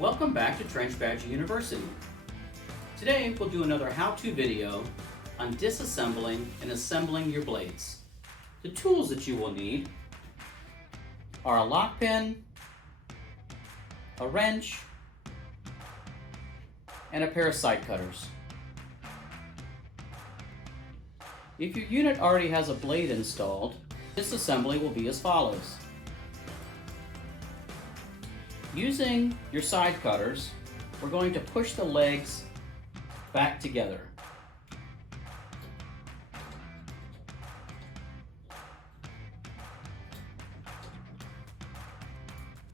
Welcome back to TrenchBadger University. Today we'll do another how-to video on disassembling and assembling your blades. The tools that you will need are a lock pin, a wrench, and a pair of side cutters. If your unit already has a blade installed, disassembly will be as follows. Using your side cutters, we're going to push the legs back together.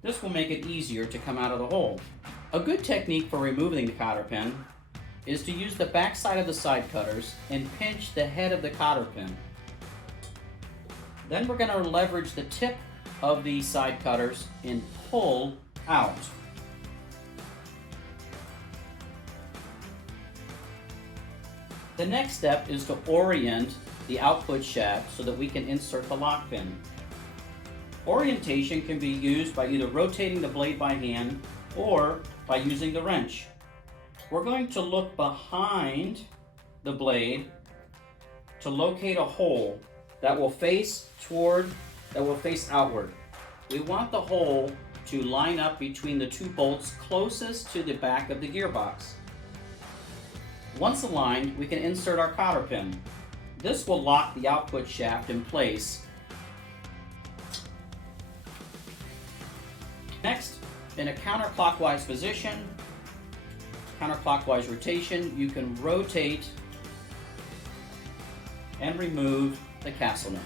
This will make it easier to come out of the hole. A good technique for removing the cotter pin is to use the back side of the side cutters and pinch the head of the cotter pin. Then we're going to leverage the tip of the side cutters and pull out. The next step is to orient the output shaft so that we can insert the lock pin. Orientation can be used by either rotating the blade by hand or by using the wrench. We're going to look behind the blade to locate a hole that will face outward. We want the hole to line up between the two bolts closest to the back of the gearbox. Once aligned, we can insert our cotter pin. This will lock the output shaft in place. Next, in a counterclockwise position, counterclockwise rotation, you can rotate and remove the castle nut.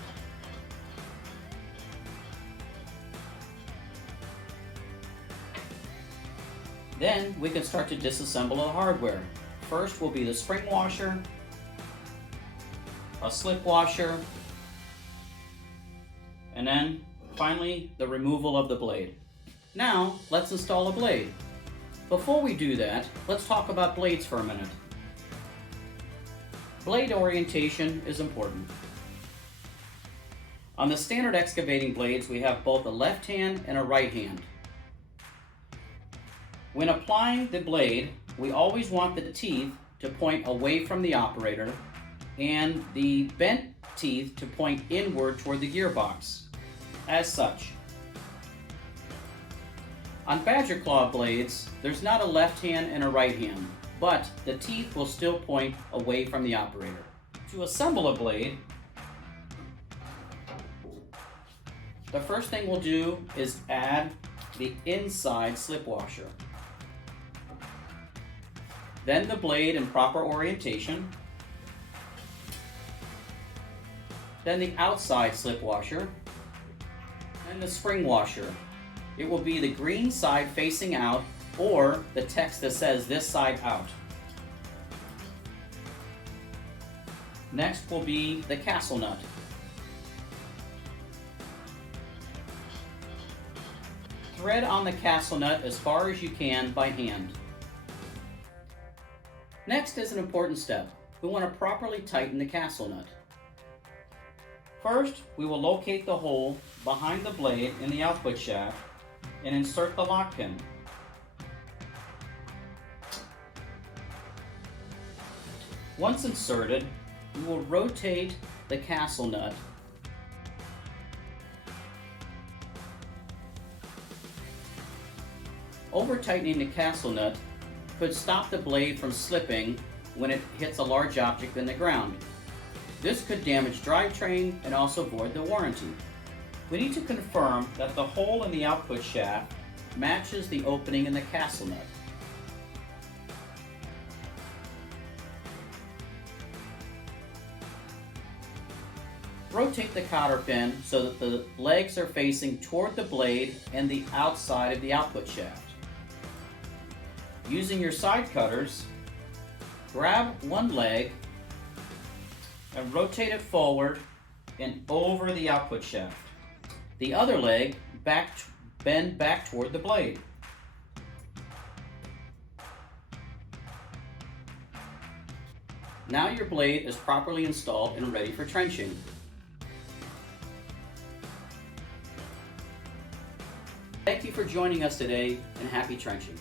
Then we can start to disassemble the hardware. First will be the spring washer, a slip washer, and then finally the removal of the blade. Now let's install a blade. Before we do that, let's talk about blades for a minute. Blade orientation is important. On the standard excavating blades, we have both a left hand and a right hand. When applying the blade, we always want the teeth to point away from the operator and the bent teeth to point inward toward the gearbox, as such. On Badger Claw blades, there's not a left hand and a right hand, but the teeth will still point away from the operator. To assemble a blade, the first thing we'll do is add the inside slip washer. Then the blade in proper orientation. Then the outside slip washer. And the spring washer. It will be the green side facing out or the text that says this side out. Next will be the castle nut. Thread on the castle nut as far as you can by hand. Next is an important step. We want to properly tighten the castle nut. First, we will locate the hole behind the blade in the output shaft and insert the lock pin. Once inserted, we will rotate the castle nut over-tightening the castle nut could stop the blade from slipping when it hits a large object in the ground. This could damage drivetrain and also void the warranty. We need to confirm that the hole in the output shaft matches the opening in the castle nut. Rotate the cotter pin so that the legs are facing toward the blade and the outside of the output shaft. Using your side cutters, grab one leg and rotate it forward and over the output shaft. The other leg bend back toward the blade. Now your blade is properly installed and ready for trenching. Thank you for joining us today, and happy trenching.